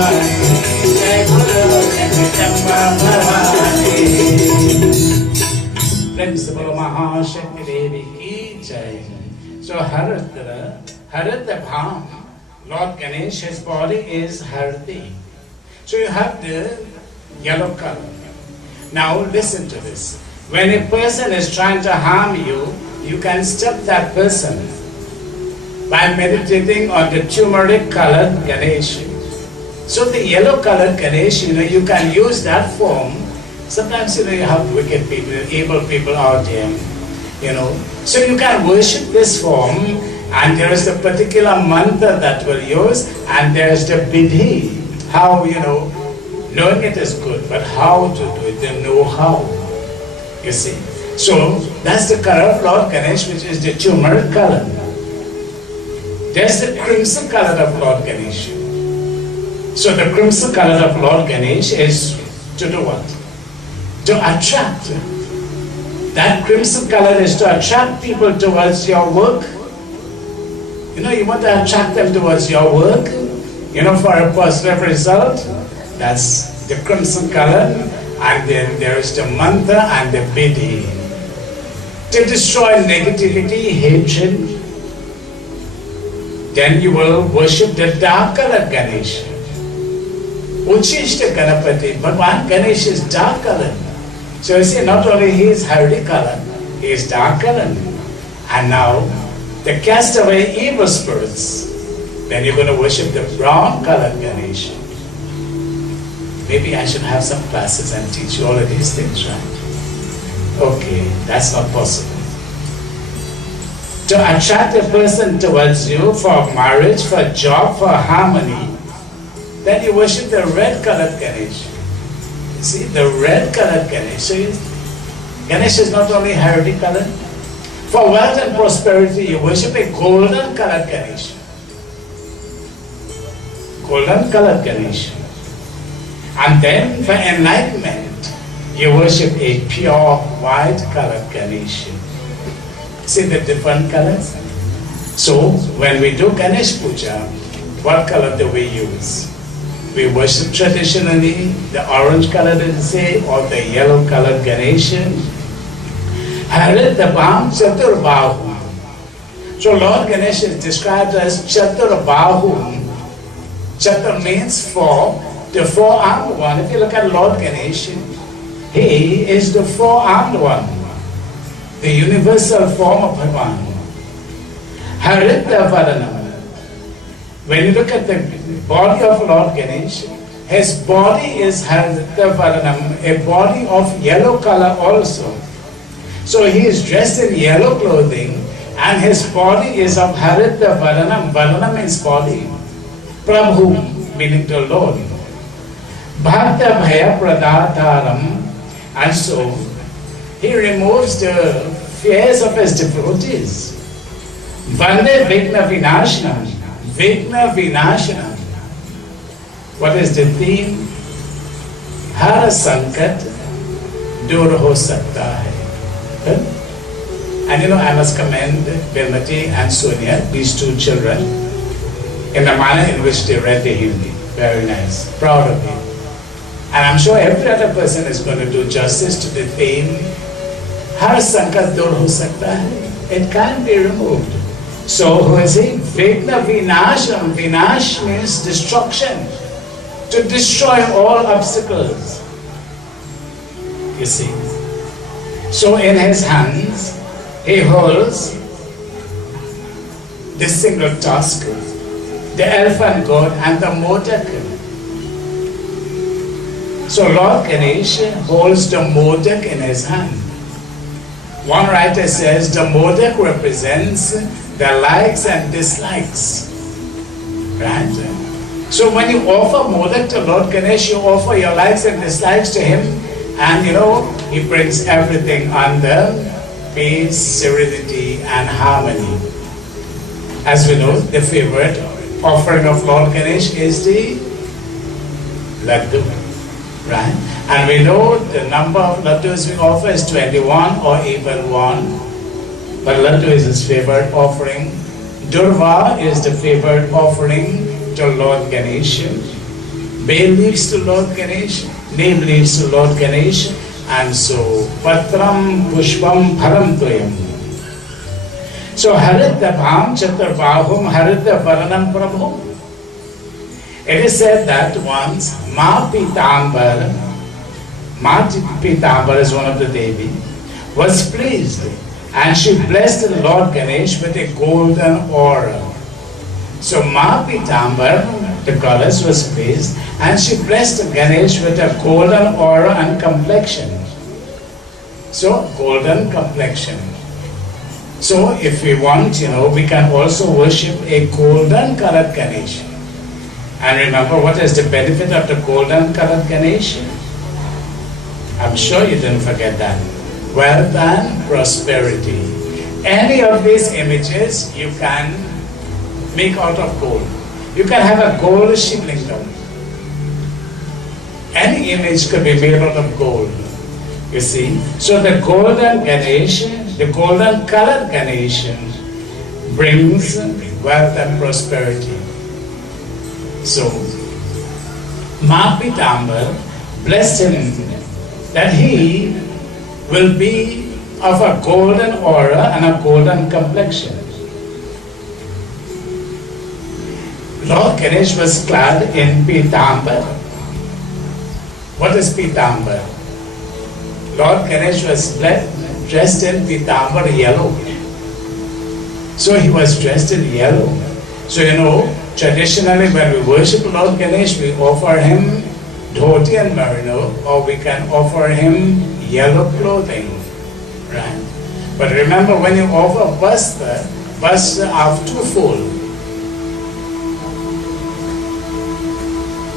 Jai Guru Jagdamba Bhavani. Principal Mahashakti Devi ki Jai. So Harata Bham, Lord Ganesh, his body is Harati. So you have the yellow color. Now listen to this. When a person is trying to harm you, you can stop that person by meditating on the turmeric colored Ganesha. So the yellow colored Ganesha, you can use that form. Sometimes you have wicked people, evil people out there, So you can worship this form, and there is the particular mantra that will use, and there is the vidhi. How, knowing it is good, but how to do it, the know-how, you see. So that's the color of Lord Ganesh, which is the turmeric color. There's the crimson color of Lord Ganesh. So the crimson color of Lord Ganesh is to do what? To attract. That crimson color is to attract people towards your work. You want to attract them towards your work, for a positive result. That's the crimson color. And then there is the mantra and the vidhi. To destroy negativity, hatred, then you will worship the dark colored Ganesha. Uchishta Ganapati, Bhagwan Ganesh is dark colored. So you see, not only he is Hardi colored, he is dark colored. And now, to cast away evil spirits, then you're going to worship the brown colored Ganesha. Maybe I should have some classes and teach you all of these things, right? Okay, that's not possible. To attract a person towards you for marriage, for job, for harmony, then you worship the red colored Ganesha. You see, the red colored Ganesha. Ganesha is not only Hardi colored. For wealth and prosperity, you worship a golden colored Ganesha. Golden colored Ganesha. And then for enlightenment, you worship a pure white colored Ganesha. See the different colors? So when we do Ganesh Puja, what color do we use? We worship traditionally the orange color, did it say, or the yellow colored Ganesha. Haritabam Chaturbahu. So Lord Ganesha is described as Chaturbahu. Chatur means four, the four-armed one. If you look at Lord Ganesha, he is the four-armed one, the universal form of Bhagavan. Haritavaranam. When you look at the body of Lord Ganesha, his body is Haritavaranam, a body of yellow color also. So he is dressed in yellow clothing, and his body is of Haritavaranam. Varanam means body. Prabhu, meaning the Lord. Bhakta Bhaya Pradataram. And so he removes the fears of his devotees. Vande Vigna Vinashanam. Vigna Vinashanam. What is the theme? Hara Sankat Dur Ho Sakta Hai. And I must commend Bilmati and Sonia, these two children, in the manner in which they read the Hindi. Very nice. Proud of you. And I'm sure every other person is going to do justice to the theme. Har sankat dur ho sakta hai. It can't be removed. So who is he? Vigna Vinasham. Vinash means destruction. To destroy all obstacles. You see. So in his hands, he holds the single tusk, the elephant god, and the modak. So Lord Ganesha holds the modak in his hand. One writer says the modak represents the likes and dislikes. Right? So when you offer modak to Lord Ganesha, you offer your likes and dislikes to him, and he brings everything under peace, serenity, and harmony. As we know, the favorite offering of Lord Ganesha is the laddu. Right? And we know the number of laddus we offer is 21 or even 1. But laddu is his favorite offering. Durva is the favorite offering to Lord Ganesha. Bay leaves to Lord Ganesha, neem leaves to Lord Ganesha, and so Patram Pushpam Phalam Toyam. So Haritha Bham Chaturbahum Haritha Varanam Prabhu. It is said that once Ma Pitambar is one of the Devi, was pleased, and she blessed the Lord Ganesh with a golden aura. So Ma Pitambar, the goddess, was pleased, and she blessed Ganesh with a golden aura and complexion. So golden complexion. So if we want, we can also worship a golden colored Ganesh. And remember, what is the benefit of the golden colored Ganesh? I'm sure you didn't forget that. Wealth and prosperity. Any of these images you can make out of gold. You can have a gold Shivlingam. Any image could be made out of gold. You see? So the golden Ganesh, the golden colored Ganesh brings wealth and prosperity. So Ma Pitambar blessed him that he will be of a golden aura and a golden complexion. Lord Ganesh was clad in Pitambar. What is Pitambar? Lord Ganesh was dressed in Pitambar yellow. So he was dressed in yellow. So traditionally when we worship Lord Ganesh, we offer him dhoti and merino, or we can offer him yellow clothing, right? But remember, when you offer vastra are twofold.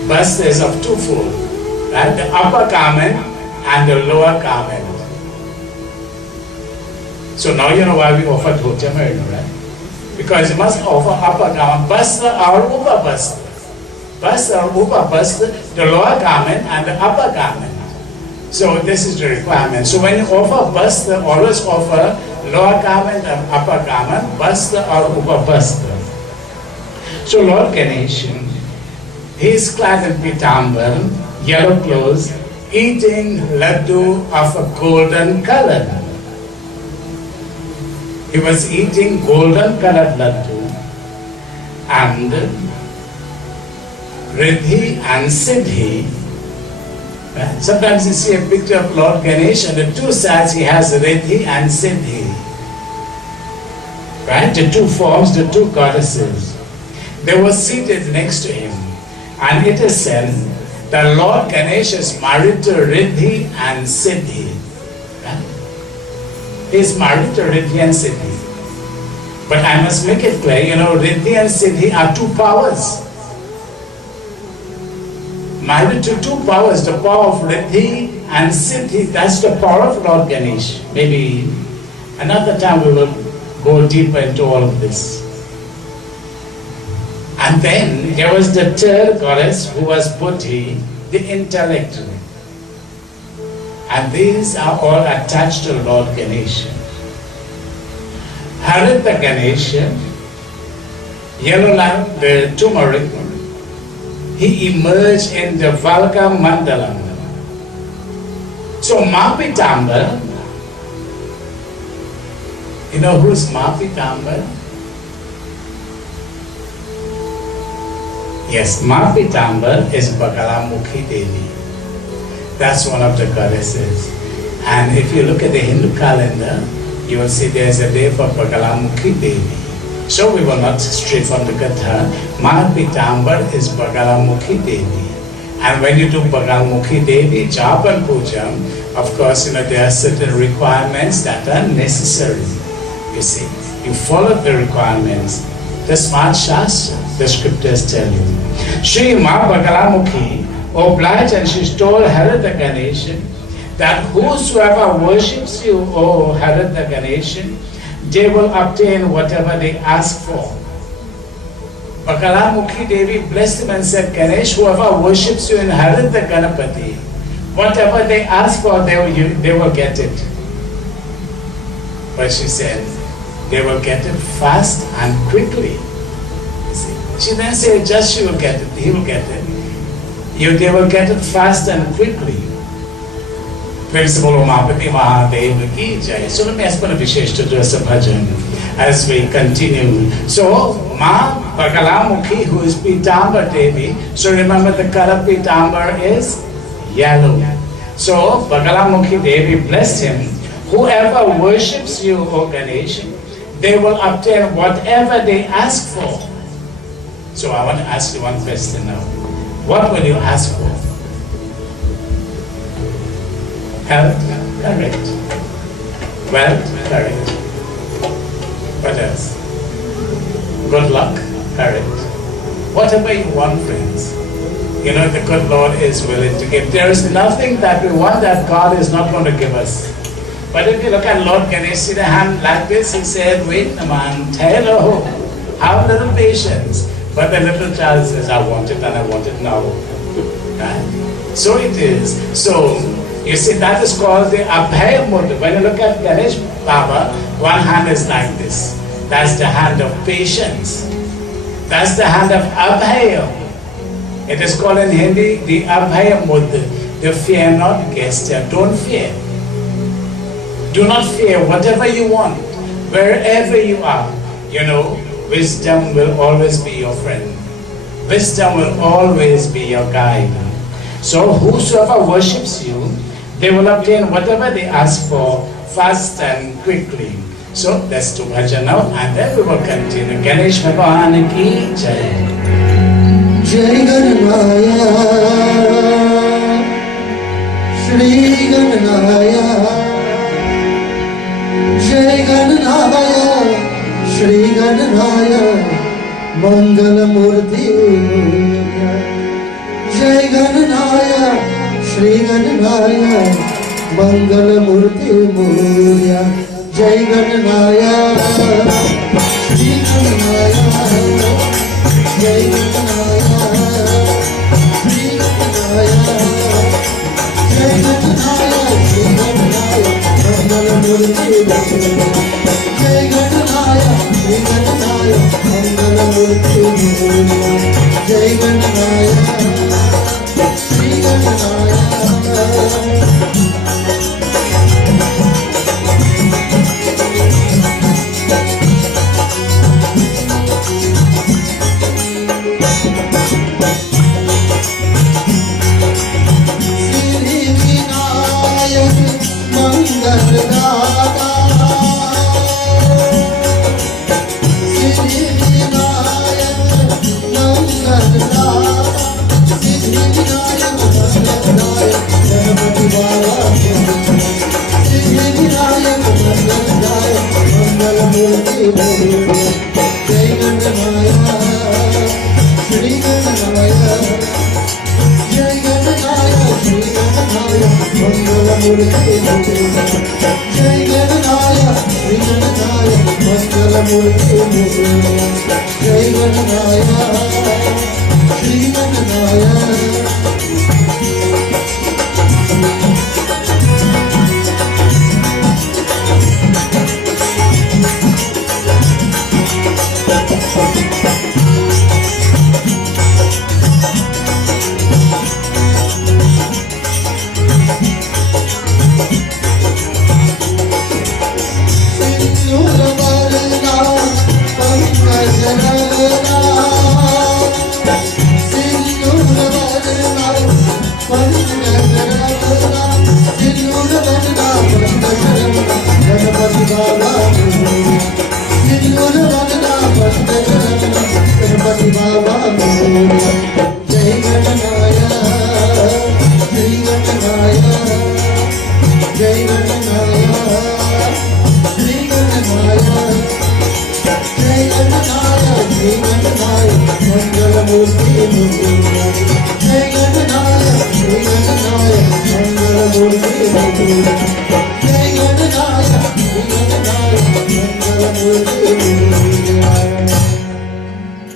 Vastra is of twofold, right? The upper garment and the lower garment. So now you know why we offer dhoti and merino, right? Because you must offer upper garment, vastra or upa vastra. Vastra or upa vastra, the lower garment and the upper garment. So this is the requirement. So when you offer vastra, always offer lower garment and upper garment, vastra or upa vastra. So Lord Ganesh, he is clad in pitambar, yellow clothes, eating laddu of a golden color. He was eating golden colored laddu, and Riddhi and Siddhi. Sometimes you see a picture of Lord Ganesh, and the two sides he has Riddhi and Siddhi. Right? The two forms, the two goddesses. They were seated next to him, and it is said that Lord Ganesh is married to Riddhi and Siddhi. He is married to Riddhi and Siddhi. But I must make it clear, Riddhi and Siddhi are two powers. Married to two powers, the power of Riddhi and Siddhi, that's the power of Lord Ganesh. Maybe another time we will go deeper into all of this. And then there was the third goddess who was Buddhi, the intellect. And these are all attached to Lord Ganesha. Haritha Ganesha, yellow lamp, the turmeric, he emerged in the Valga Mandalam. So Mapitambar, you know who's Mapitambar? Yes, Mapitambar is Bagalamukhi Devi. That's one of the goddesses. And if you look at the Hindu calendar, you will see there is a day for Bagalamukhi Devi. So we will not stray from the Katha. Mahapitambar is Bagalamukhi Devi. And when you do Bagalamukhi Devi, Japa and Puja, of course, there are certain requirements that are necessary. You see, you follow the requirements. The Smart Shastra, the scriptures tell you. Shri Ma Bagalamukhi obliged, and she told Haritha Ganesha that whosoever worships you, O Haritha Ganesha, they will obtain whatever they ask for. Bagalamukhi Devi blessed him and said, Ganesh, whoever worships you in Haritha Ganapati, whatever they ask for, they will get it. But she said, they will get it fast and quickly. See? She then said, just she will get it, he will get it. they will get it fast and quickly. Principal Umapati Mahadev ki jai. So let me ask for a Vishesh to do as a bhajan as we continue. So, Ma Bagalamukhi, who is Pitambar Devi, so remember the color Pitambar is yellow. So, Bagalamukhi Devi blessed him. Whoever worships you, O Ganesha, they will obtain whatever they ask for. So I want to ask you one question now. What will you ask for? Health? Correct. Wealth? Correct. What else? Good luck? Correct. Whatever you want, friends. You know, the good Lord is willing to give. There is nothing that we want that God is not going to give us. But if you look at Lord Ganesha, the hand like this, he said, wait a man, hello, have a little patience. But the little child says, I want it and I want it now. Right? So it is. So, you see, that is called the Abhaya Mudra. When you look at Ganesh Baba, one hand is like this. That's the hand of patience. That's the hand of Abhaya. It is called in Hindi, the Abhaya Mudra. The fear not gesture. Don't fear. Do not fear whatever you want, wherever you are. You know, wisdom will always be your friend. Wisdom will always be your guide. So whosoever worships you, they will obtain whatever they ask for fast and quickly. So let's do bhajan now and then we will continue. Ganesh Bhagwan ki jai. Jai Ganaya, Shri Ganaya. Jai Ganaya, Shri Ganaya, Mangala Murti Murya. Jai Ganaya, Shri Ganaya, Mangala Murti Murya. Jai Ganaya, Shri Ganaya, Jai Ganaya, Shri Ganaya, Jai Ganaya, Shri Ganaya. Mangala Murti Murya. Jai Ganaya, Shri Ganaya, Mangala Murti Murya. Jai Ganaya, Shri Ganaya.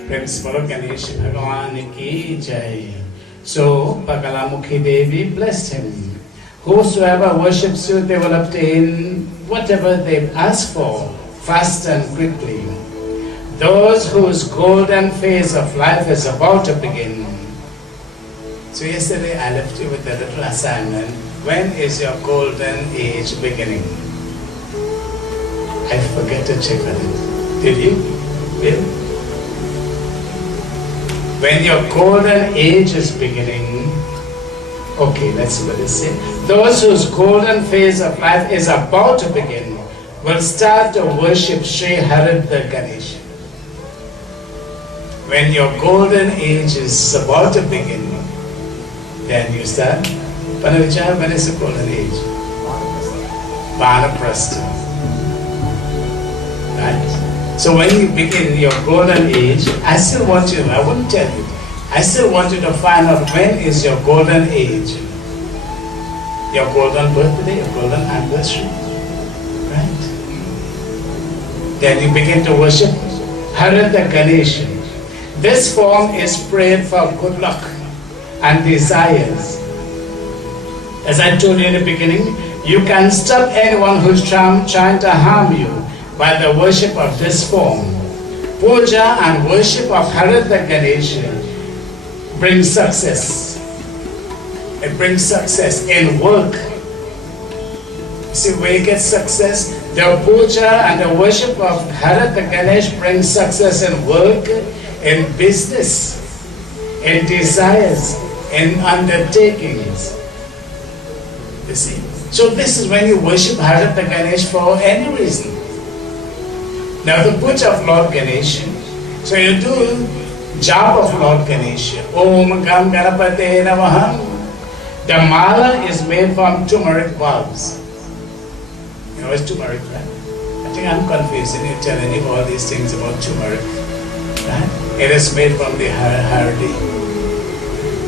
Principal Ganesh Bhagwan ki jai. So Bagalamukhi Devi blessed him. Whosoever worships you, they will obtain whatever they ask for, fast and quickly. Those whose golden phase of life is about to begin, So yesterday I left you with a little assignment. When is your golden age beginning? I forget to check on it. Did you? Bill? When your golden age is beginning, okay, let's see what it says. Those whose golden phase of life is about to begin will start to worship Sri Haritha Ganesha. When your golden age is about to begin, then you start. Panavichar, when is the golden age? Vanaprastha. Right? So when you begin your golden age, I still want you, I wouldn't tell you, I still want you to find out when is your golden age. Your golden birthday, your golden anniversary. Right? Then you begin to worship Haritha Ganesha. This form is prayed for good luck and desires. As I told you in the beginning, you can stop anyone who's trying to harm you by the worship of this form. Puja and worship of Haritha Ganesha brings success. It brings success in work. See where you get success? The puja and the worship of Haritha Ganesha brings success in work, in business, in desires, in undertakings. You see? So this is when you worship Haritha Ganesha for any reason. Now the puja of Lord Ganesha, so you do japa of Lord Ganesha. Om Gam Ganapate Namaha. The mala is made from turmeric bulbs. You know it's turmeric, right? I think I'm confusing you, telling you all these things about turmeric. Right? It is made from the hardi.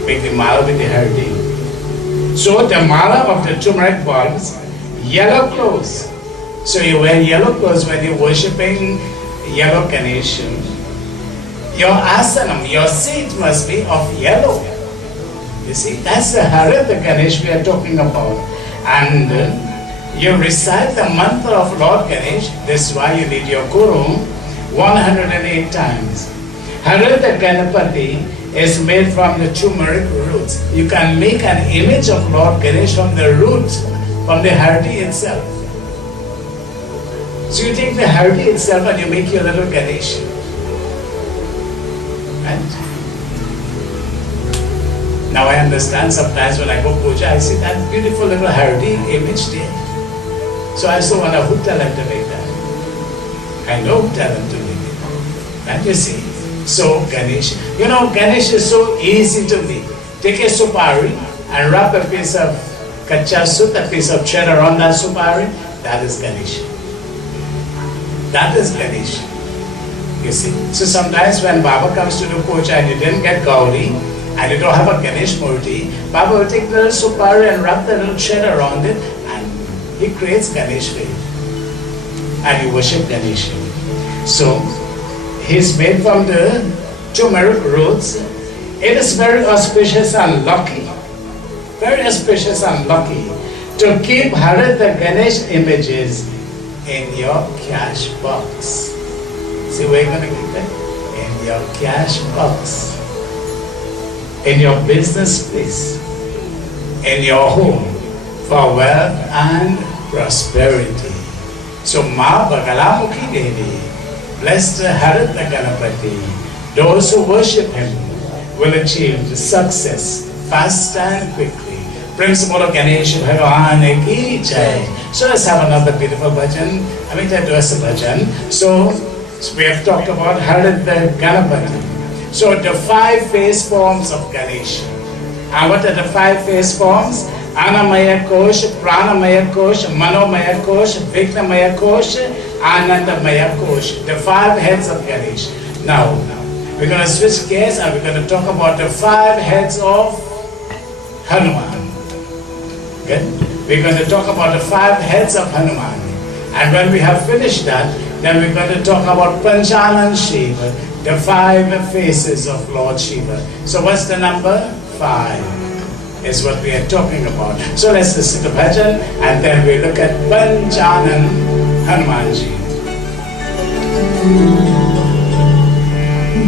Make the mala with the hardi. So the mala of the turmeric bulbs, yellow clothes. So you wear yellow clothes when you're worshipping yellow Ganesha. Your asanam, your seat must be of yellow. You see, that's the Haritha Ganesha we are talking about. And you recite the mantra of Lord Ganesha. This is why you need your guru 108 times. Haritha Ganapati is made from the turmeric roots. You can make an image of Lord Ganesha from the roots, from the hardi itself. So you take the hardi itself and you make your little Ganesha. Right? Now I understand sometimes when I go puja, I see that beautiful little hardi image there. So I still wonder who tell him to make that. I know who tell him to make it. Right? You see? So Ganesha, you know, Ganesha is so easy to make. Take a supari and wrap a piece of kacha sut, a piece of cheddar on that supari. That is Ganesha. That is Ganesha. You see? So sometimes when Baba comes to do puja and you didn't get Gauri and you don't have a Ganesh Murti, Baba will take the little supari and wrap the little cheddar around it and he creates Ganesh for you. And you worship Ganesha. So he's made from the turmeric roots. It is very auspicious and lucky, very auspicious and lucky to keep Haritha Ganesh images in your cash box. See where you're going to keep it? In your cash box. In your business place. In your home. For wealth and prosperity. So Ma Bagalamukhi Devi, blessed Haritha Ganapati, those who worship him will achieve success fast and quickly. Principle Ganesha Bhagavan ki jai. So let's have another beautiful bhajan. I mean, do us a bhajan. So we have talked about Haritha Ganapati. So the 5 phase forms of Ganesha. And what are the 5 phase forms? Anamaya Kosh, Pranamaya Kosh, Manomaya Kosh, Vignamaya Kosh, Anandamaya Kosh. The 5 heads of Ganesha. Now, we're going to switch gears and we're going to talk about the 5 heads of Hanuman. Okay? We're going to talk about the 5 heads of Hanuman. And when we have finished that, then we're going to talk about Panchanan Shiva, the 5 faces of Lord Shiva. So what's the number? 5 is what we are talking about. So let's listen to bhajan and then we look at Panchanan Hanumanji.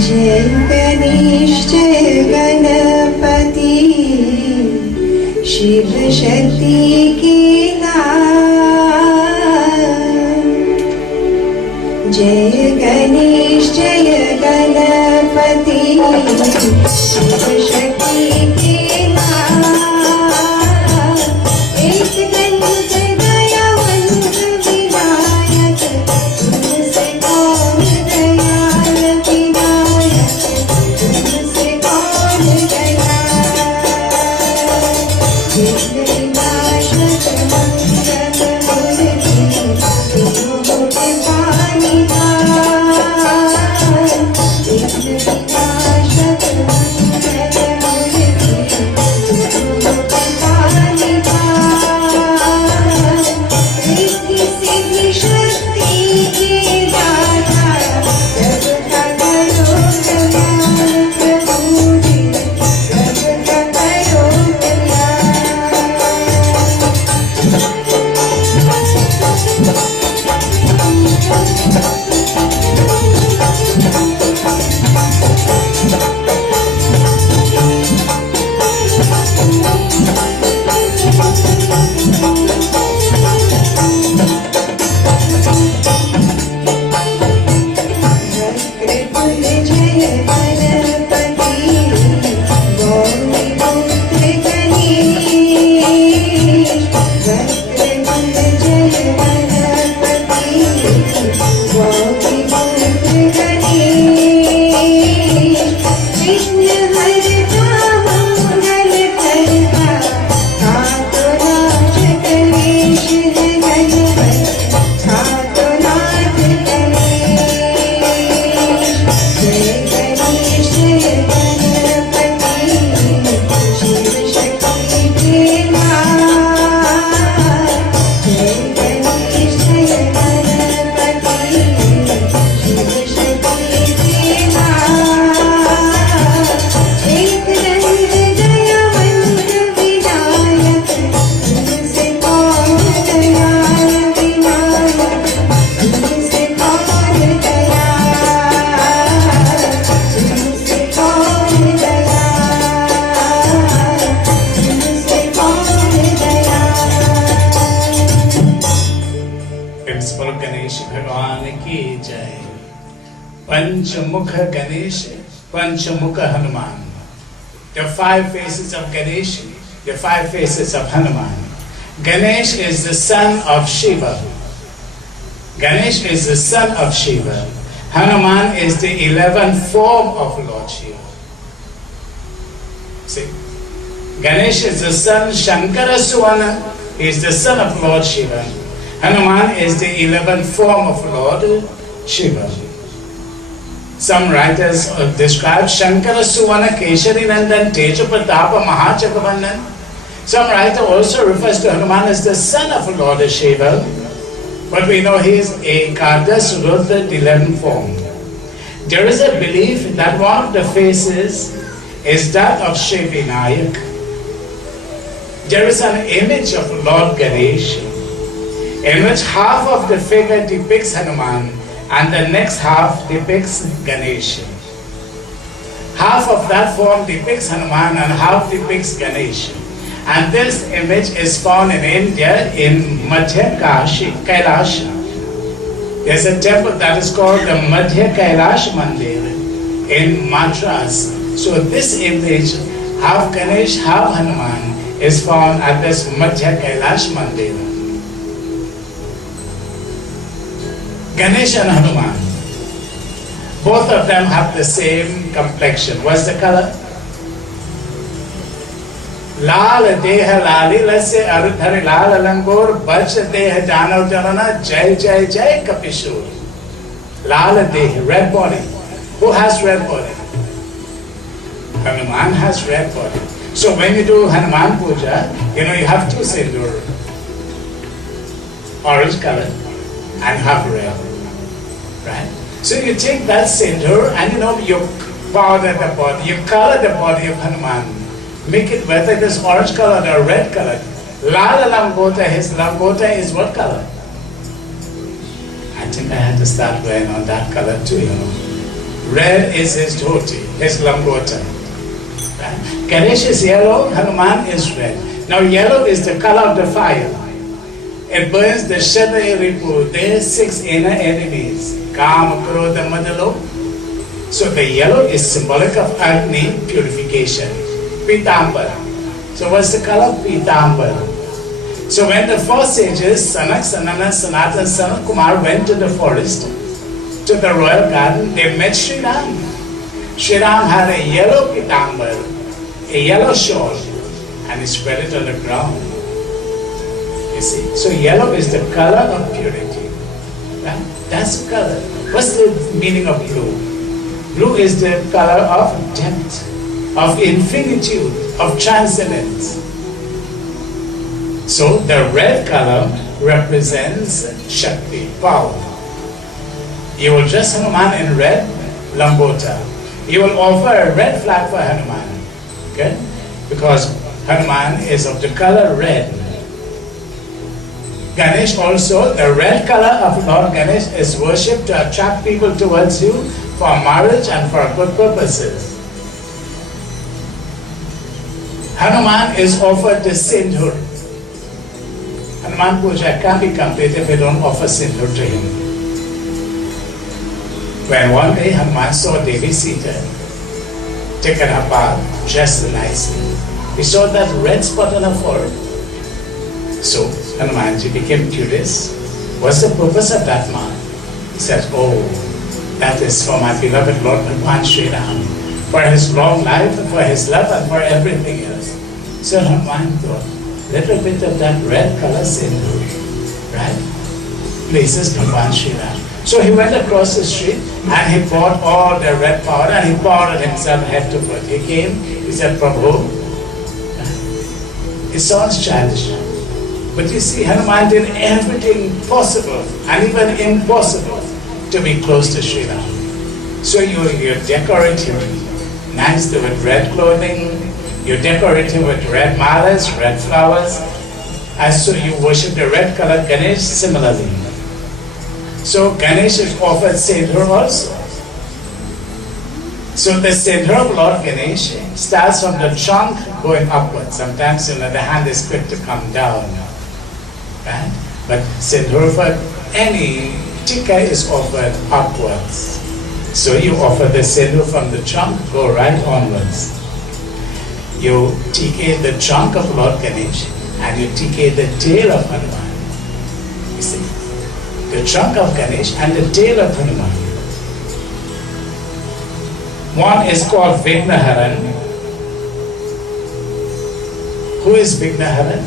जय गणेश जय गणपति शिव शक्ति के नाम। जय गणेश जय गणपति शिव शक्ति के नाम। एक दंत दयावंत विनायक तुमसे कौन दयाल विनायक तुमसे कौन दयाल। विघ्नविनाशक मंगलमूर्ति विघ्नों के पानिहार। विघ्नविनाशक मंगलमूर्ति विघ्नों के पानिहार। रिद्धि सिद्धि शक्ति के दाता सबका करो कल्याण प्रभु जी सबका करो कल्याण। वक्रतुंड जय गणपति गौरीपुत्र गणेश। वक्रतुंड जय गणपति गौरीपुत्र गणेश। विघ्नहर्ता मंगलकर्ता खातो नाथ गणेश है गणपति खातो नाथ गणेश। जय गणेश जय गणपति शिव शक्ति के नाम। जय गणेश जय गणपति शिव शक्ति के नाम। एक दंत दयावंत विनायक तुमसे कौन दयाल विनायक तुमसे कौन दयाल। तुमसे कौन दयाल तुमसे कौन दयाल। प्रिंसिपल गणेश भगवान की जय। पंचमुख Ganesh, पंचमुख Hanuman. The five faces of Ganesha, the five faces of Hanuman. Ganesh is the son of Shiva. Ganesh is the son of Shiva. Hanuman is the 11th form of Lord Shiva. See, Ganesh is the son, Shankara Suvana is the son of Lord Shiva. Hanuman is the 11th form of Lord Shiva. Some writers describe Shankara Suvana Keshari Nandan Teja Pratapa Mahachakavandan. Some writer also refers to Hanuman as the son of Lord Shiva, but we know he is Ekadas Rudra, the 11th form. There is a belief that one of the faces is that of Shri Vinayak. There is an image of Lord Ganesha in which half of the figure depicts Hanuman and the next half depicts Ganesha. Half of that form depicts Hanuman and half depicts Ganesha. And this image is found in India in Madhya Kailash. There's a temple that is called the Madhya Kailash Mandir in Madras. So this image, half Ganesh, half Hanuman, is found at this Madhya Kailash Mandir. Ganesh and Hanuman, both of them have the same complexion. What's the color? लाल देह लाली लस्य अरुधर लाल लंगोर बच देह जानव जनना जय जय जय कपिशोर. Lal देह, red body. Who has red body? Hanuman has red body. So when you do Hanuman puja, you have two sindoor, orange color and half red, right? So you take that sindoor and you powder the body, you color the body of Hanuman. Make it whether it is orange colored or red colored. Lala Lambota, his Lambota is what color? I think I had to start wearing on that color too, Red is his dhoti, his lambota. Right? Ganesha is yellow, Hanuman is red. Now yellow is the color of the fire. It burns the Shadaya Ripu, their 6 inner enemies. Kama, Krodha, Madalo. So the yellow is symbolic of Agni purification. Pitambara. So what's the color? Pitambara. So when the 4 sages, Sanak, Sanana, Sanatan, Sanat Kumar went to the forest, to the royal garden, they met Sri Ram. Sri Ram had a yellow pitambar, a yellow shawl, and he spread it on the ground. You see? So yellow is the color of purity. Right? That's the color. What's the meaning of blue? Blue is the color of depth, of infinitude, of transcendence. So the red color represents Shakti, power. You will dress Hanuman in red, lambota. You will offer a red flag for Hanuman. Okay? Because Hanuman is of the color red. Ganesh also, the red color of Lord Ganesh is worshipped to attract people towards you for marriage and for good purposes. Hanuman is offered the Sindhur. Hanuman Puja can't be complete if you don't offer Sindhur to him. When one day Hanuman saw Devi Sita taken her bath, dressed nicely, he saw that red spot on her forehead. So Hanumanji became curious. What's the purpose of that mark? He said, oh, that is for my beloved Lord Bhagwan Sri Ram, for his long life, for his love, and for everything else. So Hanuman thought, little bit of that red color sindhu, right, places Bhagwan Sri Ram. So he went across the street and he poured all the red powder and he poured it himself head to foot. He came, he said, Prabhu, it sounds childish, but you see, Hanuman did everything possible and even impossible to be close to Sri Ram. So you decorate him nicely with red clothing, you decorate him with red malas, red flowers, and so you worship the red colored Ganesh similarly. So Ganesh is offered Sindhur also. So the Sindhur of Lord Ganesh starts from the trunk going upwards. Sometimes the hand is quick to come down. Right? But Sindhur for any tikka is offered upwards. So you offer the Sindhur from the trunk, go right onwards. You tikka the trunk of Lord Ganesh and you tikka the tail of Hanuman. You see? The trunk of Ganesh and the tail of Hanuman. One is called Vignaharan. Who is Vignaharan?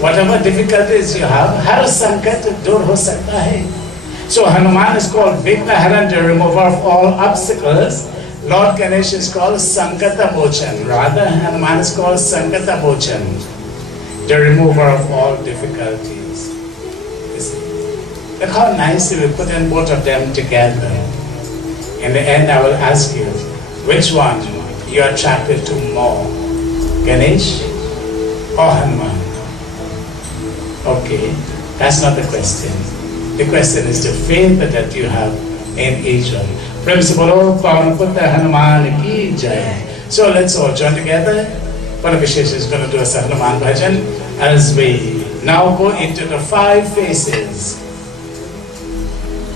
Whatever difficulties you have, har sankat dur ho sakta hai. So Hanuman is called Vignaharan, the remover of all obstacles. Lord Ganesh is called Sankata Mochan. Rather, Hanuman is called Sankata Mochan, the remover of all difficulties. Look how nicely we put in both of them together. In the end, I will ask you, which one you are attracted to more, Ganesh or Hanuman? Okay, that's not the question. The question is the faith that you have in each one. Principal Pawan Putta Hanuman ki jai. So let's all join together. Prakash is going to do a Hanuman bhajan as we now go into the 5 faces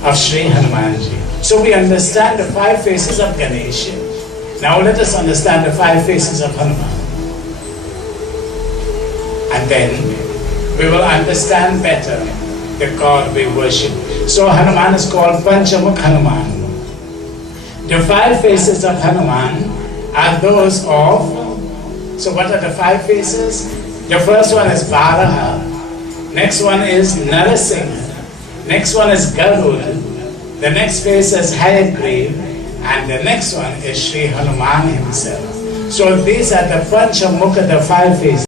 of Sri Hanumanji. So we understand the 5 faces of Ganesha. Now let us understand the 5 faces of Hanuman. And then we will understand better the God we worship. So Hanuman is called Panchamukh Hanuman. The 5 faces of Hanuman are those of, so what are the 5 faces? The first one is Varaha. Next one is Narasingha. Next one is Garud. The next face is Hayagriv. And the next one is Sri Hanuman himself. So these are the Panchamukha, the 5 faces.